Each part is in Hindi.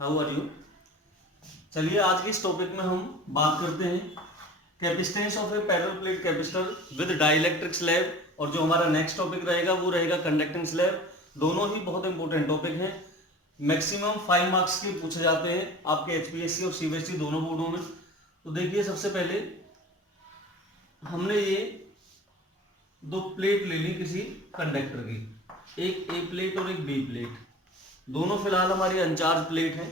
How are you. चलिए आज के इस टॉपिक में हम बात करते हैं capacitance of A parallel plate capacitor with dielectric slab, और जो हमारा नेक्स्ट टॉपिक रहेगा वो रहेगा कंडक्टिंग स्लैब। दोनों ही बहुत इंपॉर्टेंट टॉपिक हैं, मैक्सिमम 5 मार्क्स के पूछे जाते हैं आपके एचपीएससी और सीबीएसई दोनों बोर्डों में। तो देखिए, सबसे पहले हमने ये दो प्लेट ले ली किसी कंडक्टर की, एक ए प्लेट और एक बी प्लेट। दोनों फिलहाल हमारी अनचार्ज प्लेट है।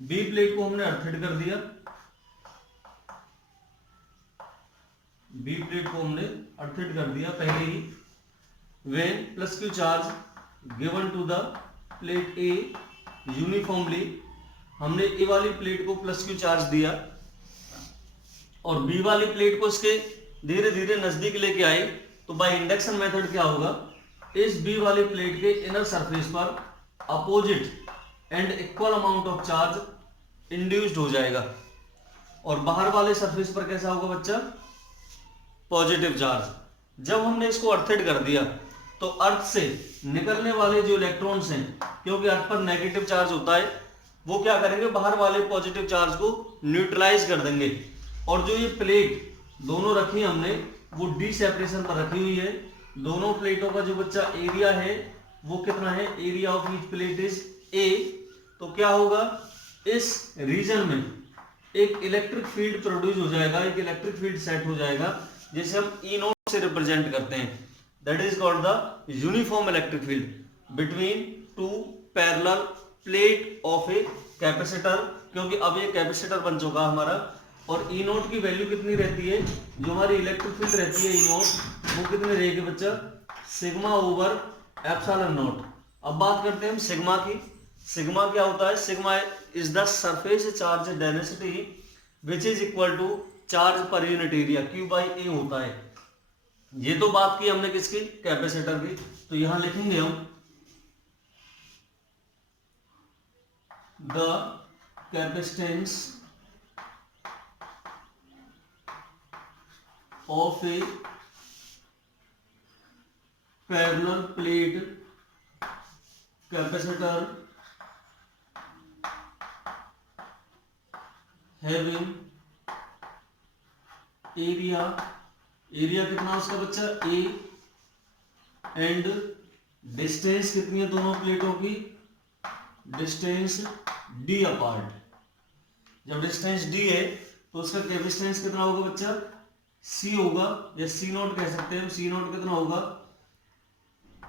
बी प्लेट को हमने अर्थिड कर दिया, बी प्लेट को हमने अर्थिड कर दिया पहले ही। When plus Q charge given to the plate A uniformly, हमने ए वाली प्लेट को प्लस क्यू चार्ज दिया और बी वाली प्लेट को इसके धीरे धीरे नजदीक लेके आए। तो बाय इंडक्शन मेथड क्या होगा, इस बी वाली प्लेट के इनर सरफेस पर opposite and equal amount of charge induced हो जाएगा, और बाहर वाले सरफेस पर कैसा होगा बच्चा, पॉजिटिव चार्ज। जब हमने इसको अर्थिड कर दिया तो अर्थ से निकलने वाले जो इलेक्ट्रॉन्स हैं, क्योंकि अर्थ पर नेगेटिव चार्ज होता है, वो क्या करेंगे, बाहर वाले पॉजिटिव चार्ज को न्यूट्रलाइज कर देंगे। और जो ये प्लेट दोनों रखी हमने वो डी सेपरेशन पर रखी हुई है। दोनों प्लेटों का जो बच्चा एरिया है वो कितना है, area of each plate is a. तो क्या होगा, इस रीजन में एक इलेक्ट्रिक फील्ड प्रोड्यूस हो जाएगा, एक इलेक्ट्रिक फील्ड सेट हो जाएगा, जिसे हम ई नोट से रिप्रेजेंट करते हैं। That is called the uniform electric field between two parallel plate of a capacitor. क्योंकि अब ये कैपेसिटर बन चुका हमारा, और ई नोट की वैल्यू कितनी रहती है, जो हमारी इलेक्ट्रिक फील्ड रहती है ई नोट, वो कितनी रहेगी बच्चा, सिग्मा ओवर एप्सिलॉन नॉट। अब बात करते हैं हम सिग्मा की। सिग्मा क्या होता है, sigma is the surface charge density which is equal to charge per unit area, Q by A होता है। ये तो बात की हमने किसकी, कैपेसिटर की। तो यहां लिखेंगे हम the capacitance of A parallel plate capacitor having area, area कितना उसका बच्चा, ए, एंड डिस्टेंस कितनी है दोनों प्लेटों की, डिस्टेंस डी अपार्ट। जब डिस्टेंस डी है तो उसका कैपेसिटेंस कितना होगा बच्चा, सी होगा, या सी नोट कह सकते हैं। सी नोट कितना होगा,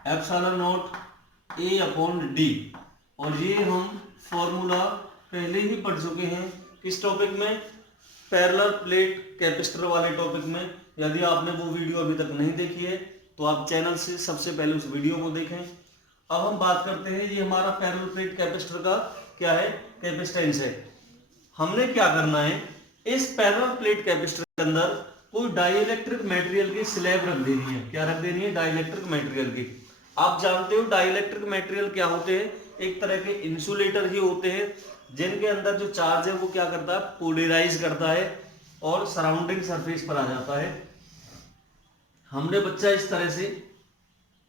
एप्सिलॉन नोट ए अपॉन डी। और ये हम फॉर्मूला पहले ही पढ़ चुके हैं किस टॉपिक में, पैरेलल प्लेट कैपेसिटर वाले टॉपिक में। यदि आपने वो वीडियो अभी तक नहीं देखी है तो आप चैनल से सबसे पहले उस वीडियो को देखें। अब हम बात करते हैं, ये हमारा पैरेलल प्लेट कैपेसिटर का क्या है, कैपेसिटेंस है। हमने क्या करना है, इस पैरेलल प्लेट कैपेसिटर के अंदर कोई डाइइलेक्ट्रिक मटेरियल की स्लैब रख देनी है। क्या रख देनी है, डाइइलेक्ट्रिक मटेरियल की। आप जानते हो डाइइलेक्ट्रिक मटेरियल क्या होते हैं, एक तरह के इंसुलेटर ही होते हैं, जिनके अंदर जो चार्ज है वो क्या करता है, पोलराइज करता है और सराउंडिंग सरफेस पर आ जाता है। हमने बच्चा इस तरह से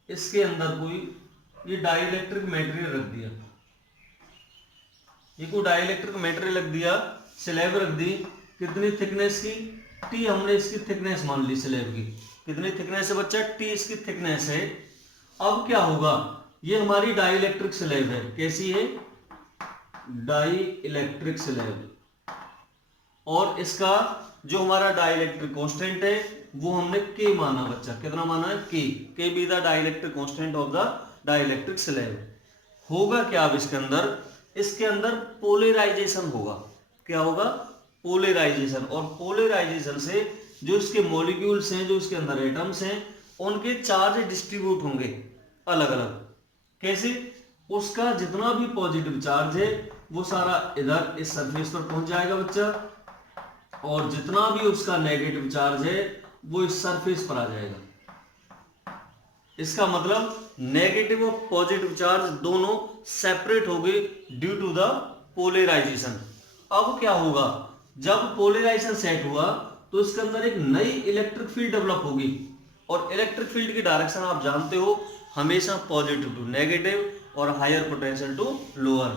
इसके अंदर कोई ये डाइइलेक्ट्रिक मटेरियल रख दिया, ये कोई डाइइलेक्ट्रिक मटेरियल रख दिया, स्लैब रख दी। कितनी थिकनेस की, टी हमने इसकी थिकनेस मान ली स्लैब की। कितनी थिकनेस है बच्चा, टी इसकी थिकनेस है। अब क्या होगा, ये हमारी डाइइलेक्ट्रिक स्लैब है। कैसी है, डाइइलेक्ट्रिक स्लैब। और इसका जो हमारा डाइइलेक्ट्रिक कांस्टेंट है वो हमने के माना बच्चा, कितना माना है, के be the dielectric constant of the dielectric slab. होगा क्या अब इसके अंदर, इसके अंदर पोलराइजेशन होगा। क्या होगा, पोलराइजेशन। और पोलराइजेशन से जो इसके मॉलिक्यूल्स हैं, जो इसके अंदर एटम्स हैं, उनके चार्ज डिस्ट्रीब्यूट होंगे अलग अलग। कैसे, उसका जितना भी पॉजिटिव चार्ज है वो सारा इधर इस सरफेस पर पहुंच जाएगा बच्चा, और जितना भी उसका नेगेटिव चार्ज है वो इस सरफेस पर आ जाएगा। इसका मतलब नेगेटिव और पॉजिटिव चार्ज दोनों सेपरेट हो गए ड्यू टू द पोलराइजेशन। अब क्या होगा, जब पोलराइजेशन सेट हुआ तो इसके अंदर एक नई इलेक्ट्रिक फील्ड डेवलप होगी, और इलेक्ट्रिक फील्ड की डायरेक्शन आप जानते हो, हमेशा पॉजिटिव टू नेगेटिव और हायर पोटेंशियल टू लोअर।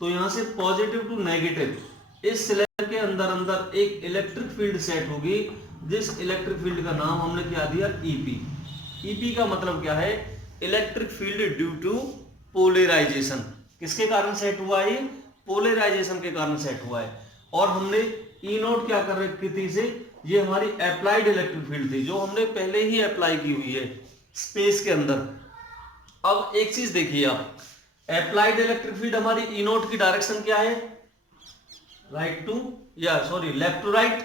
तो यहां से पॉजिटिव टू नेगेटिव इस स्लैब के अंदर अंदर एक इलेक्ट्रिक फील्ड सेट होगी, जिस इलेक्ट्रिक फील्ड का नाम हमने क्या दिया, ईपी। ईपी का मतलब क्या है, electric field due to polarisation. किसके कारण सेट हुआ है, पोलराइजेशन के कारण सेट हुआ है। और हमने ई नोट क्या कर रखी थी इसे, ये हमारी अप्लाइड इलेक्ट्रिक फील्ड थी जो हमने पहले ही अप्लाई की हुई है स्पेस के अंदर। अब एक चीज देखिए आप, अप्लाइड इलेक्ट्रिक फील्ड हमारी ई नोट की डायरेक्शन क्या है, राइट टू या सॉरी लेफ्ट टू राइट,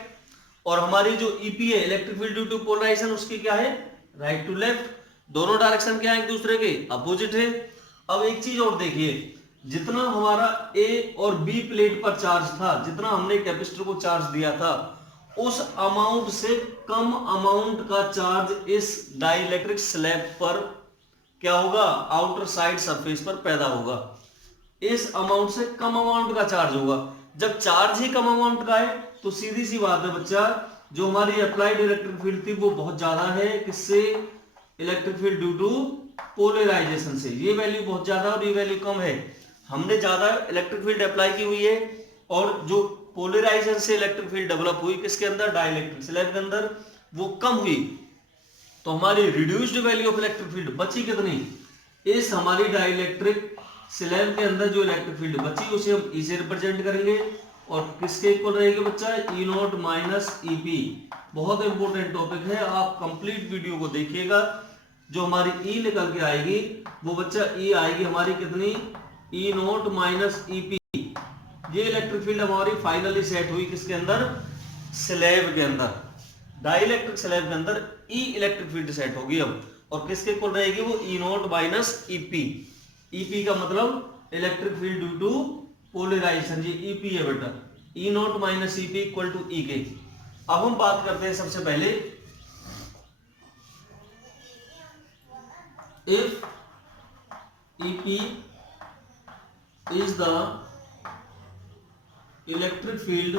और हमारी जो ईपी है electric field due to polarisation उसकी क्या है, राइट टू लेफ्ट। दोनों डायरेक्शन क्या है, एक दूसरे के अपोजिट है। अब एक चीज और देखिए, जितना हमारा ए और बी प्लेट पर चार्ज था, जितना हमने कैपेसिटर को चार्ज दिया था, उस अमाउंट से कम अमाउंट का चार्ज इस डाइइलेक्ट्रिक स्लैब पर क्या होगा, आउटर साइड सरफेस पर पैदा होगा। इस अमाउंट से कम अमाउंट का चार्ज होगा। जब चार्ज ही कम अमाउंट का है तो सीधी सी बात है बच्चा, जो हमारी अप्लाइड इलेक्ट्रिक फील्ड थी वो बहुत ज्यादा है, किससे, electric field due to polarisation से। ये वैल्यू बहुत ज्यादा और ये वैल्यू कम है। हमने ज्यादा इलेक्ट्रिक फील्ड अप्लाई की हुई है और जो पोलराइजेशन से इलेक्ट्रिक फील्ड डेवलप हुई किसके अंदर, डाइइलेक्ट्रिक स्लैब के अंदर, वो कम हुई। तो हमारी reduced value of electric field बची कितनी, इस हमारी डाइइलेक्ट्रिक स्लैब के अंदर जो इलेक्ट्रिक फील्ड बची उसे हम ई से रिप्रेजेंट करेंगे और किसके इक्वल रहेगी बच्चा, ई नॉट माइनस ईपी। बहुत इंपॉर्टेंट टॉपिक है, आप कंप्लीट वीडियो को देखिएगा। जो हमारी ई निकल के आएगी वो बच्चा ई आएगी हमारी कितनी, ई नॉट माइनस ईपी। ये इलेक्ट्रिक फील्ड हमारी फाइनली सेट हुई किसके अंदर, स्लैब के अंदर, डाइइलेक्ट्रिक स्लैब के अंदर ई इलेक्ट्रिक फील्ड सेट होगी अब, और किसके इक्वल रहेगी वो, E naught minus EP. EP का मतलब electric field due to polarization, ये ईपी है बेटा, E naught minus EP equal to E K. अब हम बात करते हैं सबसे पहले, if EP is the electric field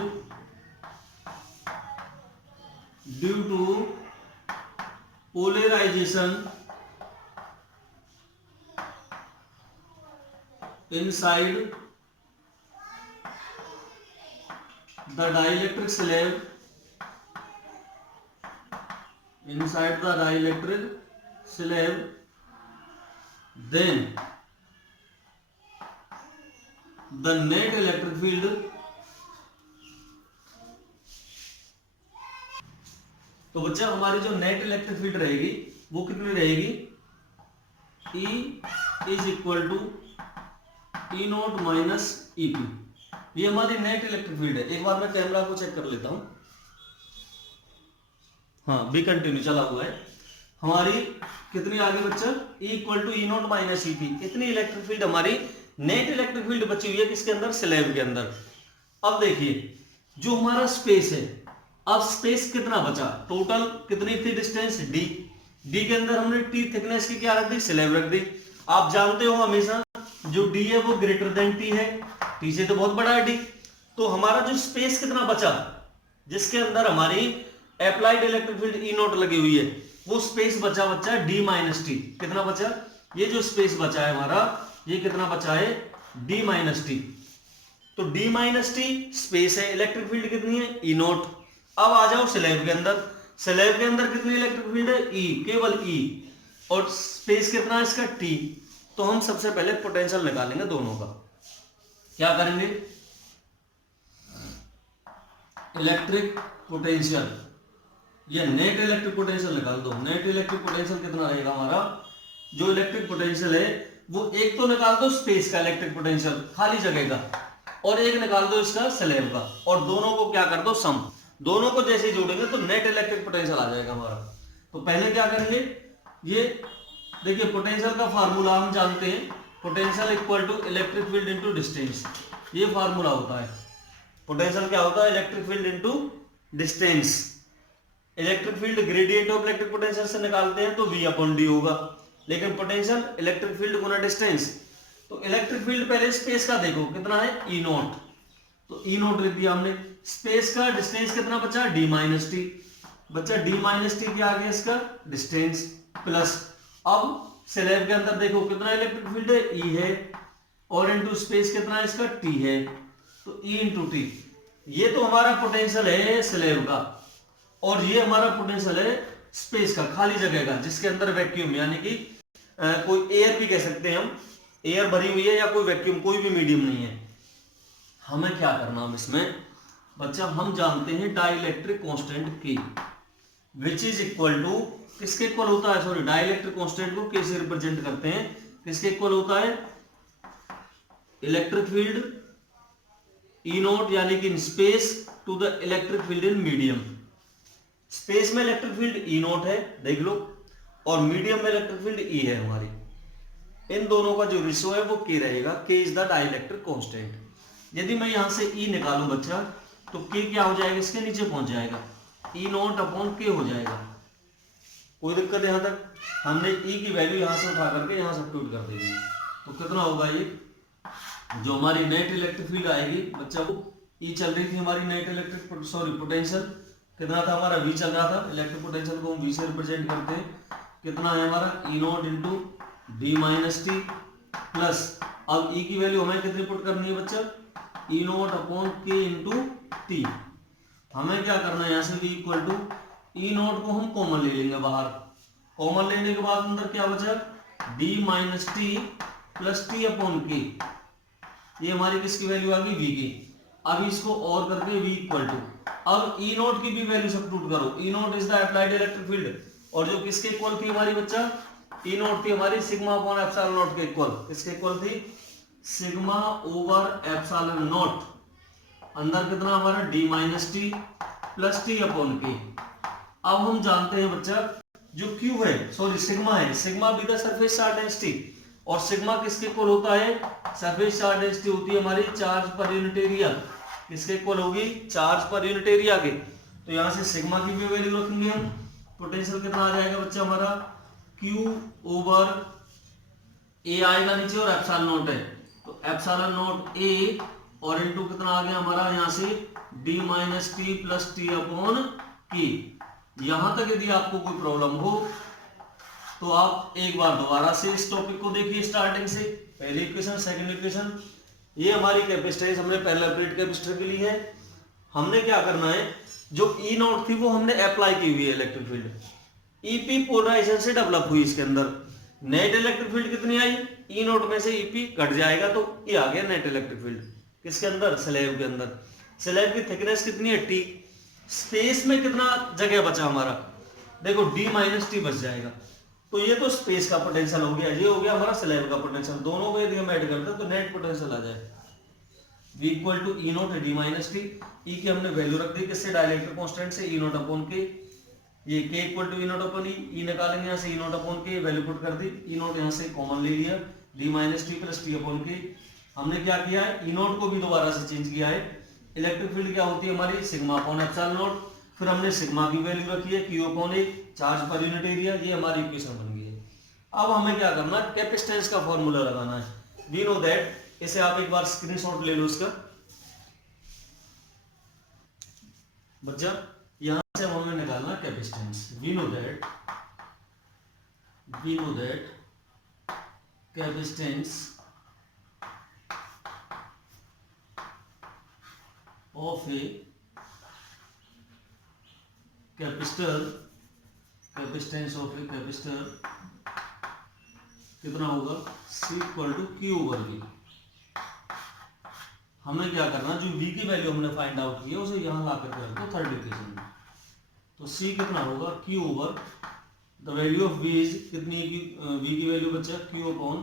due to polarization inside the dielectric slab, inside the dielectric slab, then the net electric field, तो बच्चा हमारी जो नेट इलेक्ट्रिक फील्ड रहेगी वो कितनी रहेगी, E is equal to E naught minus EP. ये हमारी नेट इलेक्ट्रिक फील्ड है। एक बार मैं कैमरा को चेक कर लेता हूं, हाँ बी कंटिन्यू चला हुआ है। हमारी कितनी आ गई बच्चा, E equal to E naught minus EP. इतनी इलेक्ट्रिक फील्ड हमारी नेट इलेक्ट्रिक फील्ड बची हुई है किसके अंदर, स्लैब के अंदर। अब देखिए जो हमारा स्पेस है, अब स्पेस कितना बचा, टोटल कितनी थी डिस्टेंस, डी। डी के अंदर हमने टी थिकनेस की क्या रख दी, स्लैब रख दी। आप जानते हो हमेशा जो डी है वो ग्रेटर देन टी है, टी से तो बहुत बड़ा है डी। तो हमारा जो स्पेस कितना बचा जिसके अंदर हमारी applied electric field E not लगी हुई है, वो स्पेस बचा बच्चा डी माइनस टी। कितना बचा, ये जो स्पेस बचा है हमारा, ये कितना बचा है, डी माइनस टी। तो डी माइनस टी स्पेस है, इलेक्ट्रिक फील्ड कितनी है, ई नॉट। अब आ जाओ स्लैब के अंदर, स्लैब के अंदर कितनी इलेक्ट्रिक फील्ड है, ई, केवल ई, और स्पेस कितना है इसका, टी। तो हम सबसे पहले पोटेंशियल निकालेंगे दोनों का। क्या करेंगे, इलेक्ट्रिक पोटेंशियल, ये नेट इलेक्ट्रिक पोटेंशियल निकाल दो। नेट इलेक्ट्रिक पोटेंशियल कितना रहेगा हमारा, जो इलेक्ट्रिक पोटेंशियल है वो एक तो निकाल दो स्पेस का इलेक्ट्रिक पोटेंशियल खाली जगह का, और एक निकाल दो इसका स्लैब का, और दोनों को क्या कर दो सम। दोनों को जैसे जोड़ेंगे तो नेट इलेक्ट्रिक पोटेंशियल आ जाएगा हमारा। तो पहले क्या करेंगे, ये देखिए पोटेंशियल का फार्मूला हम जानते हैं, potential equal to electric field into distance. ये फार्मूला होता है, पोटेंशियल क्या होता है, electric field into distance. Electric field gradient of electric potential से निकालते हैं तो V अपॉन डी होगा, लेकिन पोटेंशियल इलेक्ट्रिक फील्ड गुना डिस्टेंस। तो इलेक्ट्रिक फील्ड पहले स्पेस का देखो कितना है, ई नॉट, तो ई नॉट लिख दिया हमने। स्पेस का डिस्टेंस कितना बचा, डी माइनस टी। बच्चा डी माइनस टी क्या आ गया इसका डिस्टेंस, प्लस अब स्लैब के अंदर देखो कितना इलेक्ट्रिक फील्ड है, ई है, और इनटू स्पेस कितना है इसका टी है, तो ई इंटू टी। ये तो हमारा पोटेंशियल है स्लैब का, और ये हमारा पोटेंशियल है स्पेस का, खाली जगह का, जिसके अंदर वैक्यूम यानी कि कोई एयर भी कह सकते हैं हम, एयर भरी हुई है या कोई वैक्यूम, कोई भी मीडियम नहीं है। हमें क्या करना है इसमें बच्चा, हम जानते हैं डाइलेक्ट्रिक कांस्टेंट के, विच इज इक्वल टू, किसके इक्वल होता है, सॉरी डाइलेक्ट्रिक कांस्टेंट को कैसे रिप्रेजेंट करते हैं, किसके इक्वल होता है, इलेक्ट्रिक फील्ड ई नॉट यानी कि in space to the electric field in medium. Space में इलेक्ट्रिक फील्ड ई नॉट है, देख लो, और मीडियम में इलेक्ट्रिक फील्ड ई है हमारी। इन दोनों का जो रेशियो है वो के रहेगा, के इज द डाइलेक्ट्रिक कांस्टेंट। यदि मैं यहां से ई निकालूं बच्चा, तो के क्या हो जाएगा, इसके नीचे पहुंच जाएगा, ई नॉट अपॉन के हो जाएगा। कोई दिक्कत यहां तक? हमने ई की वैल्यू यहां से उठा करके यहां सब्स्टिट्यूट कर देंगे, तो कितना होगा ये, जो हमारी नेट इलेक्ट्रिक फील्ड आएगी बच्चा, वो ई चल रही थी हमारी नेट इलेक्ट्रिक, सॉरी पोटेंशियल कितना था हमारा, वी चल रहा था, इलेक्ट्रिक पोटेंशियल को हम वी से रिप्रेजेंट करते हैं, कितना है हमारा, E naught into D minus T plus, अब ई की वैल्यू हमें कितनी पुट करनी है बच्चा, ई नॉट अपॉन के इंटू टी। हमें क्या करना है, यहाँ से भी इक्वल टू ई नॉट को हम कॉमन ले लेंगे बाहर, कॉमन लेने के बाद अंदर क्या बचा, D minus T plus T upon के, ये हमारी किसकी वैल्यू आ गई, वी की। अब इसको और करके वी इक्वल टू, अब ई नॉट की भी वैल्यू सब्स्टिट्यूट करो, E naught is the applied electric field, और जो किसके इक्वल थी हमारी बच्चा, ई नॉट थी हमारी सिग्मा अपॉन एप्सिलॉन नॉट के इक्वल, किसके इक्वल थी, सिग्मा ओवर एप्सिलॉन नॉट, अंदर कितना हमारा D minus T plus T upon के। अब हम जानते हैं बच्चा, जो क्यू है, सॉरी सिग्मा है, sigma be the surface charge density, और सिग्मा किसके इक्वल होता है, सरफेस चार्ज डेंसिटी होती है हमारी चार्ज पर यूनिट एरिया, किसके इक्वल होगी, चार्ज पर यूनिट एरिया के। तो यहां से सिग्मा की भी वैल्यू रखेंगे हम, पोटेंशियल कितना आ जाएगा बच्चा हमारा, क्यू ओवर ए आएगा नीचे, और एप्सिलॉन नॉट है, तो एप्सिलॉन नॉट ए, और इनटू कितना आ गया हमारा यहां से D minus T plus T upon के। यहां तक यदि आपको कोई प्रॉब्लम हो तो आप एक बार दोबारा से इस टॉपिक को देखिए स्टार्टिंग से, पहली इक्वेशन, सेकंड इक्वेशन। ये हमारी कैपेसिटेंस हमने पहले प्लेट कैपेसिटर के लिए है। हमने क्या करना है, जो ई नॉट थी वो हमने अप्लाई की हुई है इलेक्ट्रिक फील्ड, ईपी पोलराइजेशन से डेवलप हुई, इसके अंदर नेट इलेक्ट्रिक फील्ड कितनी आई, ई नॉट में से ईपी कट जाएगा तो ये आ गया नेट इलेक्ट्रिक फील्ड, किसके अंदर, स्लैब के अंदर। स्लैब की थिकनेस कितनी है, टी, स्पेस में कितना जगह बचा हमारा, देखो डी माइनस टी बच जाएगा, तो ये तो स्पेस का पोटेंशियल हो गया, ये हो गया हमारा स्लैब का पोटेंशियल, दोनों को यदि हम ऐड करते हैं तो नेट पोटेंशियल आ जाए, v equal to E naught D minus T. E की हमने वैल्यू रख दी किससे, डाइलेक्ट्रिक कांस्टेंट से, ई नॉट अपॉन के, ये k equal to E naught upon E निकालेंगे यहाँ से, E naught upon K value put कर दी, ई नॉट यहाँ से कॉमन ले लिया, D minus T plus T upon K. हमने क्या किया है, ई नॉट को भी दोबारा से चेंज किया है, इलेक्ट्रिक फील्ड क्या होती है हमारी, सिग्मा अपॉन एप्सिलॉन नॉट, फिर हमने सिग्मा की वैल्यू रखी है क्यू अपॉन ए, चार्ज पर यूनिट एरिया, ये हमारी इक्वेशन बन गई है। अब हमें क्या करना है, कैपेसिटेंस का फॉर्मूला लगाना है, वी नो दैट, इसे आप एक बार स्क्रीनशॉट ले लो इसका बच्चा, यहां से हमें निकालना capacitance, we know that capacitance of a capacitor, capacitance of a capacitor कितना होगा, C equal to Q over V. हमें क्या करना, जो V की वैल्यू हमने फाइंड आउट की है उसे यहाँ ला करके रख दो थर्ड इक्वेशन में, तो C कितना होगा, Q over the value of V is कितनी है, V की वैल्यू बच्चा Q upon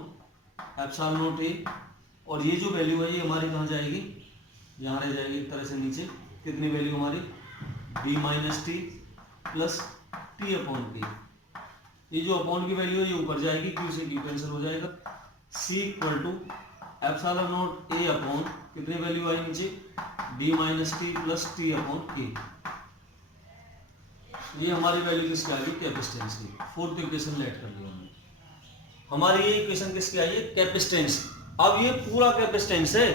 epsilon naught A, और ये जो वैल्यू है ये हमारी कहाँ जाएगी, यहाँ रह जाएगी एक तरह से नीचे, कितनी वैल्यू हमारी, D minus T plus T upon के, ये जो अपॉन की वैल्यू है ये ऊपर जाएगी, Q से Q कैंसिल हो जाएगा, C equal to epsilon naught A upon कितनी वैल्यू आई नीचे, D minus T plus T upon के। ये हमारी वैल्यू किसकी आ गई, कैपेसिटेंस की, फोर्थ इक्वेशन लेट कर लिया हमने। हमारी ये इक्वेशन किसकी आई है, कैपेसिटेंस। अब ये पूरा कैपेसिटेंस है,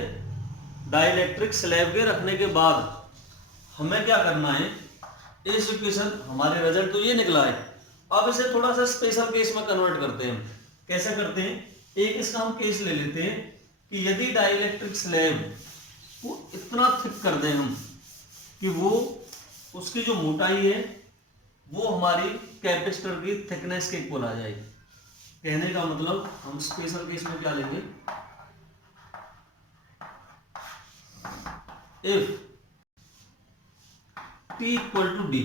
डाइलेक्ट्रिक स्लैब के रखने के बाद हमें क्या करना है, इस इक्वेशन, हमारे रिजल्ट तो ये निकला है, अब इसे थोड़ा सा स्पेशल केस में कन्वर्ट करते हैं। कैसे करते हैं, एक इसका हम केस ले लेते हैं, कि यदि डाइलेक्ट्रिक स्लैब को इतना थिक कर दें हम कि वो उसकी जो मोटाई है वो हमारी कैपेसिटर की थिकनेस के इक्वल आ जाएगी। कहने का मतलब हम स्पेशल केस में क्या लेंगे, if T equal to D,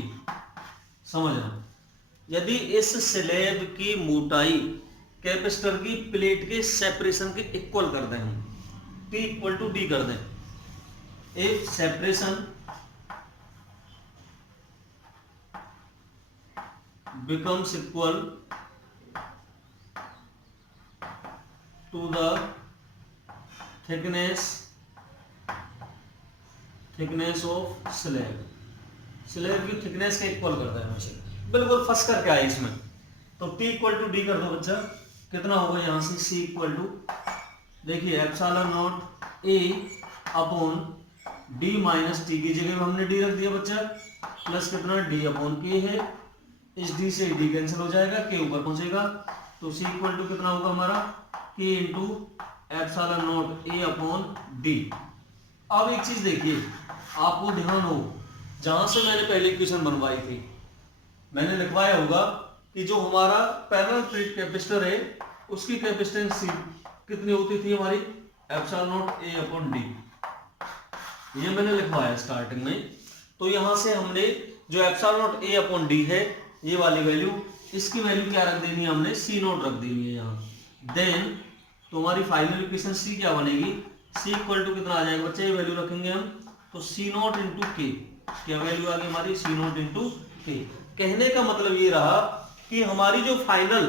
समझना, यदि इस स्लैब की मोटाई कैपेसिटर की प्लेट के सेपरेशन के इक्वल कर दें हम, T इक्वल टू डी कर दें, if separation becomes equal to the thickness of slab, slab की थिकनेस के इक्वल करता है हमेशा, बिल्कुल फंस करके आए इसमें। तो T इक्वल टू डी कर दो बच्चा, कितना होगा यहाँ से C इक्वल टू, देखिए epsilon naught A upon D minus T की जगह में हमने D रख दिया बच्चा, प्लस कितना D अपॉन K है, इस D से D कैंसिल हो जाएगा, K ऊपर पहुंचेगा, तो C इक्वल टू कितना होगा हमारा K into epsilon naught A upon D। अब एक चीज देखिए, आपको ध्यान हो, जहां से मैंने पहले इक्वेशन बनवाई थी मैंने लिखवाया होगा कि जो हमारा पैरेलल प्लेट कैपेसिटर है उसकी कैपेसिटेंस C कितनी होती थी हमारी, epsilon naught A upon D, ये मैंने लिखवाया स्टार्टिंग में। तो यहां से हमने जो epsilon naught A upon D है ये वाली वैल्यू, इसकी वैल्यू क्या रख देनी है हमने, C नॉट रख देनी है यहाँ। देन तो हमारी फाइनल इक्वेशन C क्या बनेगी, C इक्वल टू कितना आ जाएगा बच्चे, ये वैल्यू रखेंगे हम, तो C नॉट इंटू के, क्या वैल्यू आ गई हमारी, C नॉट इंटू के। कहने का मतलब ये रहा कि हमारी जो फाइनल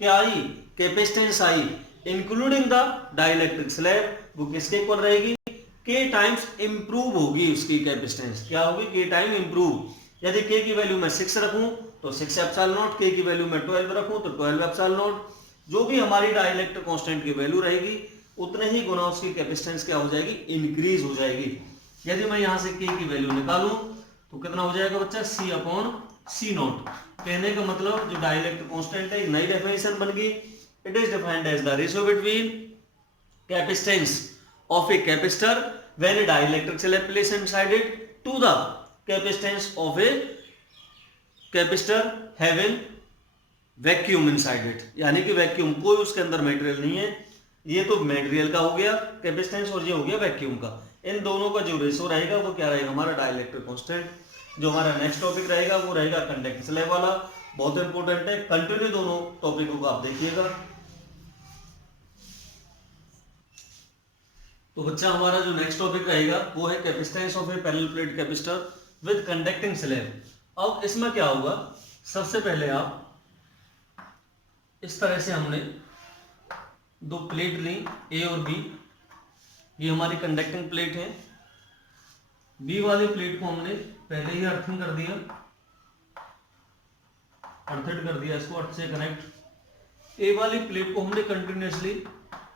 क्या आई, कैपेसिटेंस आई इंक्लूडिंग द डाइलेक्ट्रिक स्लैब, वो किसके इक्वल रहेगी, K टाइम्स इंप्रूव होगी उसकी कैपेसिटेंस, क्या होगी, K टाइम इंप्रूव। यदि K की वैल्यू मैं 6 रखूं तो 6 एप्सिलॉन नॉट, K की वैल्यू मैं 12 रखूं तो 12 एप्सिलॉन नॉट, जो भी हमारी डाइलेक्ट्रिक कांस्टेंट की वैल्यू रहेगी उतने ही गुना उसकी कैपेसिटेंस क्या हो जाएगी, इंक्रीज हो जाएगी। यदि मैं यहां से K की वैल्यू निकालूं तो कितना हो जाएगा बच्चा, C अपॉन C नॉट। कहने का मतलब जो डाइलेक्ट्रिक कांस्टेंट है एक नई डेफिनेशन बन गई, it is defined as the ratio between capacitance of a capacitor when a dielectric cell is placed inside it to the capacitance of a capacitor having vacuum inside it, यानी कि वैक्यूम, कोई उसके अंदर मटेरियल नहीं है, ये तो मटेरियल का हो गया कैपेसिटेंस और ये हो गया वैक्यूम का, इन दोनों का जो रेशो रहेगा वो क्या रहेगा हमारा डाइलेक्ट्रिक कांस्टेंट। जो हमारा नेक्स्ट टॉपिक रहेगा वो रहेगा कंडक्टिंग स्लैब वाला, बहुत इंपॉर्टेंट है, कंटिन्यू दोनों टॉपिकों को आप देखिएगा। तो बच्चा हमारा जो नेक्स्ट टॉपिक रहेगा वो है capacitance of A parallel plate capacitor with conducting slab. अब इसमें क्या होगा, सबसे पहले आप इस तरह से हमने दो प्लेट ली ए और बी, ये हमारी कंडक्टिंग प्लेट है, बी वाली प्लेट को हमने पहले ही अर्थिंग कर दिया, अर्थेड कर दिया इसको, अर्थ से कनेक्ट। ए वाली प्लेट को हमने कंटिन्यूसली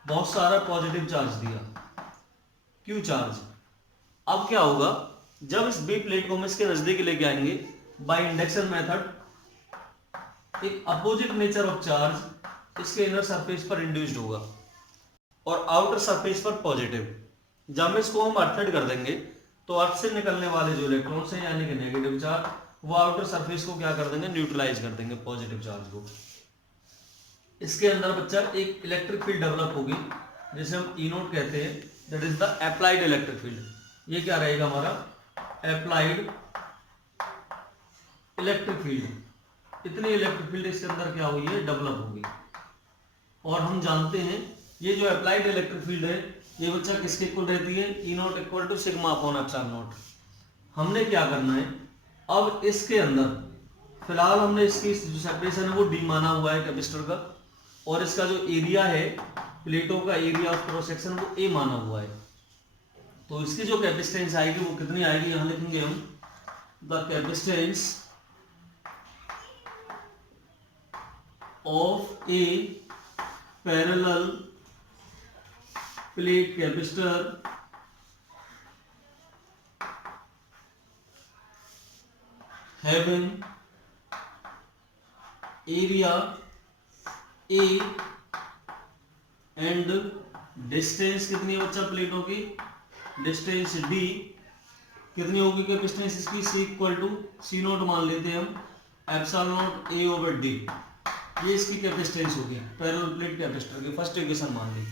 बहुत सारा पॉजिटिव चार्ज दिया, क्यू चार्ज। अब क्या होगा, जब इस बी प्लेट को हम इसके नजदीक लेके आएंगे बाय इंडक्शन मेथड, एक अपोजिट नेचर ऑफ चार्ज इसके इनर सरफेस पर इंड्यूस्ड होगा और आउटर सरफेस पर पॉजिटिव। जब इसको हम अर्थेड कर देंगे तो अर्थ से निकलने वाले जो इलेक्ट्रॉन्स हैं यानी कि नेगेटिव चार्ज, वो आउटर सरफेस को क्या कर देंगे, न्यूट्रलाइज कर देंगे पॉजिटिव चार्ज को। इसके अंदर बच्चा एक इलेक्ट्रिक फील्ड डेवलप होगी जिसे हम ई नोट कहते हैं, that is the applied electric field. ये क्या रहेगा हमारा, अप्लाइड इलेक्ट्रिक फील्ड। इतनी इलेक्ट्रिक फील्ड इसके अंदर क्या हुई है, डेवलप होगी। और हम जानते हैं ये जो अप्लाइड इलेक्ट्रिक फील्ड है ये बच्चा किसके इक्वल रहती है, E naught equal to sigma upon epsilon naught. हमने क्या करना है, अब इसके अंदर फिलहाल हमने इसकी जो सेपरेशन है वो डी माना हुआ है कैपेसिटर का, और इसका जो एरिया है प्लेटों का एरिया ऑफ क्रॉस सेक्शन वो ए माना हुआ है। तो इसकी जो कैपेसिटेंस आएगी वो कितनी आएगी, यहां लिखेंगे हम the capacitance of A parallel plate capacitor having area A and distance कितनी है बच्चा प्लेटों की, डिस्टेंस डी कितनी होगी कैपेसिटेंस इसकी, सी इक्वल टू सी नोट मान लेते हैं हम, एप्सिलॉन नोट ए ओवर डी, ये इसकी कैपेसिटेंस होगी पैरेलल प्लेट कैपेसिटर की, फर्स्ट इक्वेशन मान ली।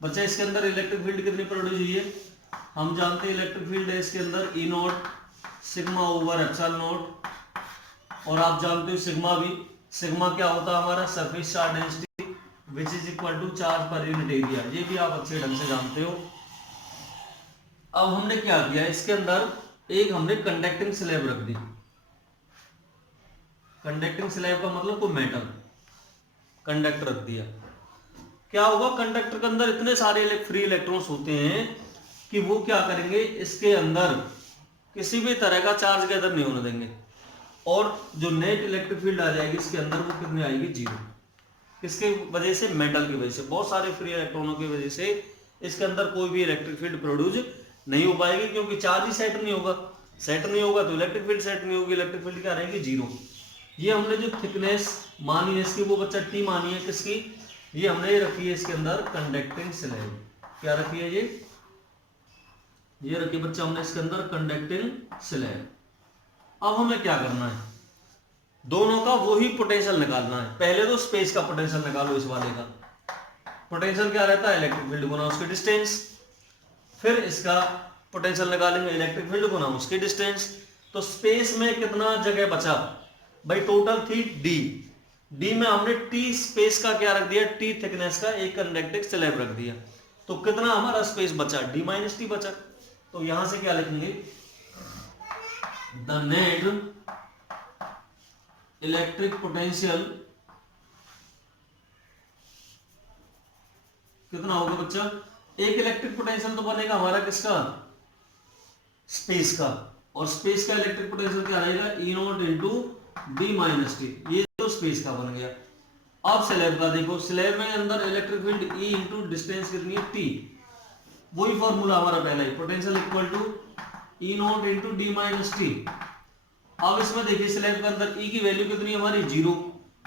बच्चा इसके अंदर इलेक्ट्रिक फील्ड कितनी प्रोड्यूस हुई है, हम जानते हैं इलेक्ट्रिक फील्ड है इसके अंदर E naught sigma over epsilon naught, और आप जानते हो सिग्मा भी, सिग्मा क्या होता है हमारा surface charge density which is equal to charge per unit area, ये भी आप अच्छे ढंग से जानते हो। अब हमने क्या किया, इसके अंदर एक हमने कंडक्टिंग स्लैब रख दी, कंडक्टिंग स्लैब का मतलब कोई मेटल कंडक्टर रख दिया। क्या होगा, कंडक्टर के अंदर इतने सारे फ्री इलेक्ट्रॉन्स होते हैं कि वो क्या करेंगे, इसके अंदर किसी भी तरह का चार्ज गैदर नहीं होने देंगे, और जो नेट इलेक्ट्रिक फील्ड आ जाएगी इसके अंदर वो कितनी आएगी, जीरो। किसके वजह से, मेटल की वजह से, बहुत सारे फ्री इलेक्ट्रॉनों की वजह से इसके अंदर कोई भी इलेक्ट्रिक फील्ड प्रोड्यूस नहीं हो पाएगी, क्योंकि चार्ज ही सेट नहीं होगा, सेट नहीं होगा तो इलेक्ट्रिक फील्ड सेट नहीं होगी, इलेक्ट्रिक फील्ड क्या रहेगी, जीरो। ये हमने जो थिकनेस मानी है इसकी वो बच्चा टी मानी है, किसकी, ये हमने रखी है इसके अंदर कंडक्टिंग स्लैब, क्या रखी है ये रखी बच्चा हमने इसके अंदर कंडक्टिंग स्लैब। अब हमें क्या करना है, दोनों का वही पोटेंशियल निकालना है। पहले तो स्पेस का पोटेंशियल निकालो, इस वाले का पोटेंशियल क्या रहता है, इलेक्ट्रिक फील्ड गुना उसकी डिस्टेंस, फिर इसका पोटेंशियल निकालेंगे इलेक्ट्रिक फील्ड गुना उसकी डिस्टेंस। तो स्पेस में कितना जगह बचा भाई, टोटल थी डी, डी में हमने टी स्पेस का क्या रख दिया, टी थिकनेस का एक कंडक्टिंग स्लैब रख दिया, तो कितना हमारा स्पेस बचा, डी माइनस टी बचा। तो यहां से क्या लिखेंगे, द नेट इलेक्ट्रिक पोटेंशियल कितना होगा बच्चा, एक इलेक्ट्रिक पोटेंशियल तो बनेगा हमारा किसका, स्पेस का, और स्पेस का इलेक्ट्रिक पोटेंशियल क्या रहेगा, E naught into D minus T, ये तो स्पेस का बन गया। अब स्लैब का देखो, स्लैब में अंदर electric field E into distance कितनी है, टी, वही फॉर्मूला हमारा पहला ही, potential equal to E naught into D minus T. अब इसमें देखिए स्लैब के अंदर ई की वैल्यू कितनी है हमारी, जीरो,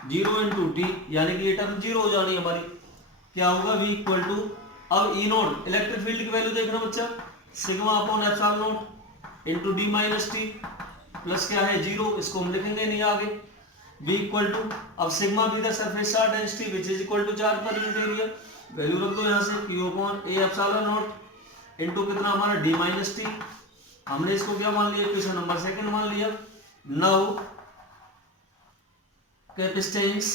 जीरो इंटू टी, यानी कि ये टर्म जीरो हो जानी हमारी, क्या होगा v इक्वल टू, अब ई नोट इलेक्ट्रिक फील्ड की वैल्यू देखना बच्चा, sigma upon epsilon naught into D minus T, plus क्या है जीरो, इसको हम लिखेंगे नहीं आगे, v इक्वल टू, अब sigma be the surface charge density which is equal to charge per unit area, value रख दो यहां से, q upon a epsilon naught into कितना हमारा d माइनस टी, हमने इसको क्या मान लिया, इक्वेशन नंबर सेकंड मान लिया। Now capacitance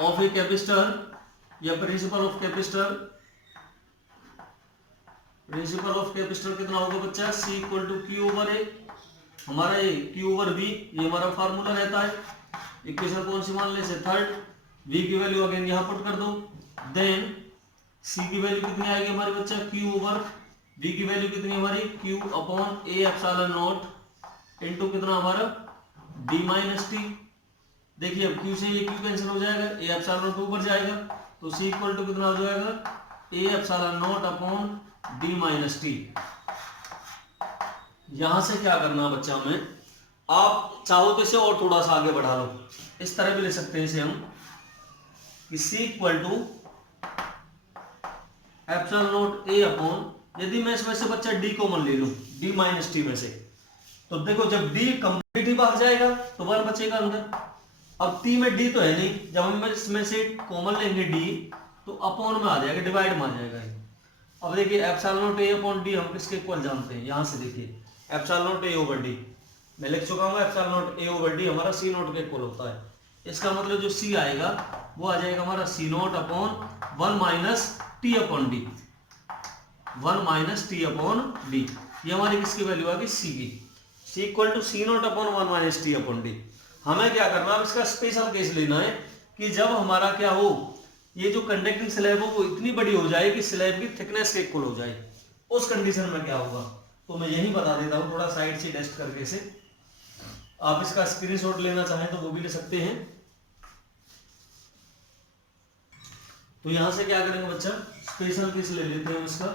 of a capacitor या principle of capacitor, principle of capacitor कितना होगा बच्चा, C equal to Q over A, हमारा ये क्यू ओवर बी, ये हमारा फार्मूला रहता है। इक्वेशन कौन सी मान ले से, थर्ड, V की वैल्यू अगेन यहां पुट कर दो, देन C की वैल्यू कितनी आएगी हमारे बच्चा, क्यू ओवर V की वैल्यू कितनी हमारी, Q upon A epsilon not into कितना हमारा D माइनस टी। देखिए अब Q से ये Q कैंसिल हो जाएगा, A एप्सिलॉन नॉट ऊपर जाएगा, तो C इक्वल टू कितना हो जाएगा, A epsilon not upon D minus T. यहां से क्या करना बच्चा हमें, आप चाहो तो इसे और थोड़ा सा आगे बढ़ा लो, इस तरह भी ले सकते हैं इसे हम, कि C equal to epsilon naught A upon, यदि मैं इसमें से बच्चा D कॉमन ले लूं, D माइनस टी में से, तो देखो जब D कंप्लीट ही बाहर जाएगा तो 1 बचेगा अंदर। अब T में D तो है नहीं, जब हम इसमें से कॉमन लेंगे D तो अपॉन में आ जाएगा, डिवाइड में आ जाएगा। अब देखिए epsilon naught A upon D हम किसके इक्वल जानते हैं, यहां से देखिए epsilon naught A over D, मैं लिख चुका हूं epsilon naught A over D हमारा C नॉट के इक्वल होता है। इसका मतलब जो C आएगा वो आ जाएगा हमारा C not upon 1 minus T upon D, 1 minus T upon D, ये हमारी किसकी वैल्यू आ गई, C की। C equal to C not upon 1 minus T upon D। हमें क्या करना है, इसका स्पेशल केस लेना है कि जब हमारा क्या हो, ये जो कंडक्टिंग स्लैब हो वो इतनी बड़ी हो जाए कि स्लैब की थिकनेस के इक्वल हो जाए, उस कंडीशन में क्या होगा, तो मैं यही बता देता हूं थोड़ा साइड से टेस्ट करके से। आप इसका स्क्रीनशॉट लेना चाहें तो वो भी ले सकते हैं। तो यहां से क्या करेंगे बच्चा, स्पेशल केस ले लेते हैं इसका।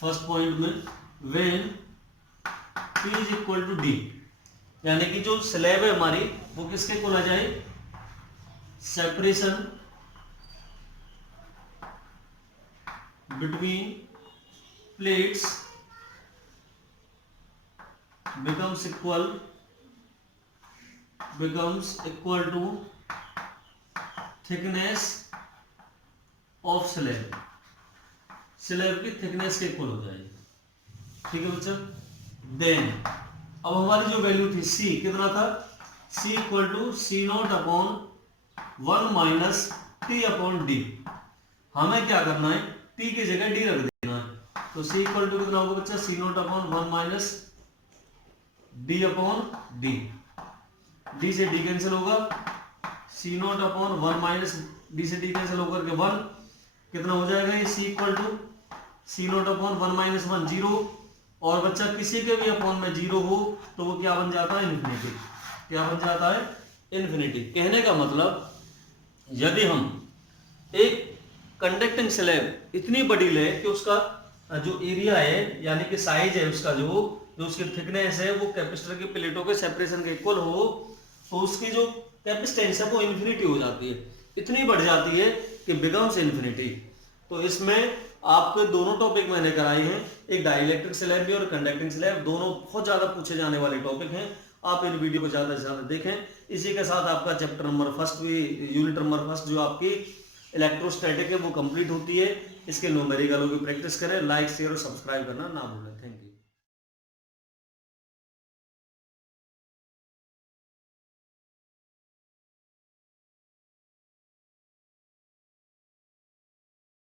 फर्स्ट पॉइंट में when P is equal to D, यानी कि जो स्लैब है हमारी वो किसके इक्वल आ जाए, separation between plates becomes equal to thickness of slab, slab की थिकनेस के इक्वल हो जाएगी। ठीक है बच्चा। देन अब हमारी जो वैल्यू थी c कितना था, c equal to C not upon 1 minus T upon D. हमें क्या करना है, t की जगह d रख देना है। तो c इक्वल टू कितना होगा बच्चा, C not upon 1 minus D upon D. D से डी कैंसिल होगा, C not upon 1 minus D से डी कैंसिल होकर के 1 कितना हो जाएगा ये, c equal to C not upon 1 minus 1 zero. और बच्चा किसी के भी अपॉन में जीरो हो तो वो क्या बन जाता है, इन्फिनिटी। क्या बन जाता है, इन्फिनिटी। कहने का मतलब यदि हम एक कंडक्टिंग स्लैब इतनी बड़ी ले कि उसका जो एरिया है यानी कि साइज है उसका, जो उसकी थिकनेस है वो कैपेसिटर की प्लेटों के सेपरेशन के इक्वल हो, तो उसकी जो कैपेसिटेंस है वो इन्फिनिटी हो जाती है, इतनी बढ़ जाती है कि बिकम्स इन्फिनिटी। तो इसमें आपके दोनों टॉपिक मैंने कराए हैं, एक डाइलेक्ट्रिक स्लैब भी और कंडक्टिंग स्लैब, दोनों बहुत ज्यादा पूछे जाने वाले टॉपिक हैं। आप इन वीडियो को ज्यादा से ज्यादा देखें। इसी के साथ आपका चैप्टर नंबर फर्स्ट भी, यूनिट नंबर फर्स्ट जो आपकी इलेक्ट्रोस्टैटिक है वो कंप्लीट होती है। इसके न्यूमेरिकलों की प्रैक्टिस करें। लाइक शेयर और सब्सक्राइब करना ना भूलें। Thank you.